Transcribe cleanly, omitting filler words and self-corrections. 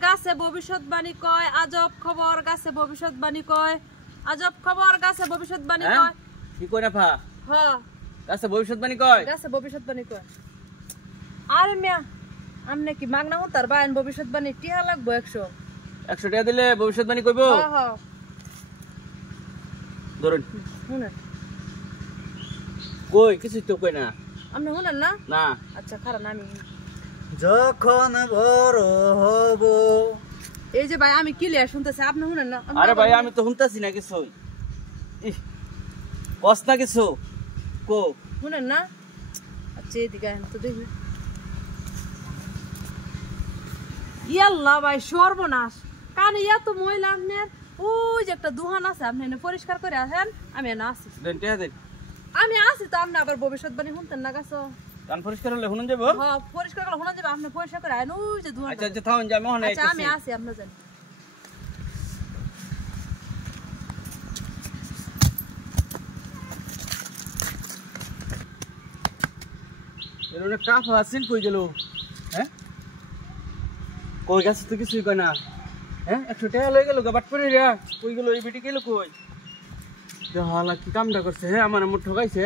গাছে ভবিষ্যৎবাণী কয়, আজব খবর গাছে ভবিষ্যৎবাণী কয়, আজব খবর গাছে ভবিষ্যৎবাণী কয়। কি কয় না ফা? হ্যাঁ, গাছে ভবিষ্যৎবাণী কয়। গাছে ভবিষ্যৎবাণী কয়। আরে মিয়া, আমনে কি মাগনা হতার বাইন ভবিষ্যৎবাণী টিহা লাগবো 100 টাকা দিলে ভবিষ্যৎবাণী কইবো? হ্যাঁ হ্যাঁ, ধরুন শুনেন। কই কিছু তো কই না। আপনি শুনেন না? না। আচ্ছা খারাপ, আমি যখন বড় হব। এই যে ভাই আমি ক্লিয়ার শুনতেছি, আপনি শুনেন না? আরে ভাই আমি তো শুনতাছি না কিছু। কস না কিছু কো শুনেন না? আচ্ছা এদিকে আহেন তো দেখি। ইয়াল্লা ভাই সর্বনাশ, কানে এত ময়লা আপনার। ওই যে একটা দুহান আছে, আপনি এনে পরিষ্কার করে আসেন, আমি এনে আসি। দেন টিয়া দেন। আমি আসি তো, আপনি আবার ভবিষ্যৎবাণী শুনতেন না গাছ? কান পরিষ্কার হলে শুনুন যাবো। হ্যাঁ পরিষ্কার করে শোনা যাবে, আপনি পরিষ্কার করে আইন। ওই যে দুহান। আচ্ছা আচ্ছা থাকুন, যাই মহনে আচ্ছা আমি আসি, আপনি জানেন। এর কাফ আসিল কই গেল? হ্যাঁ কই গাছে তো কিছুই কয় না। হ্যাঁ 100 টাকা লই গেল গাবাট করে রে। কই গেল এই বিটি গেল কই? দেখালা কি কামটা করছে? হ্যাঁ আমার মোট ঠকাইছে।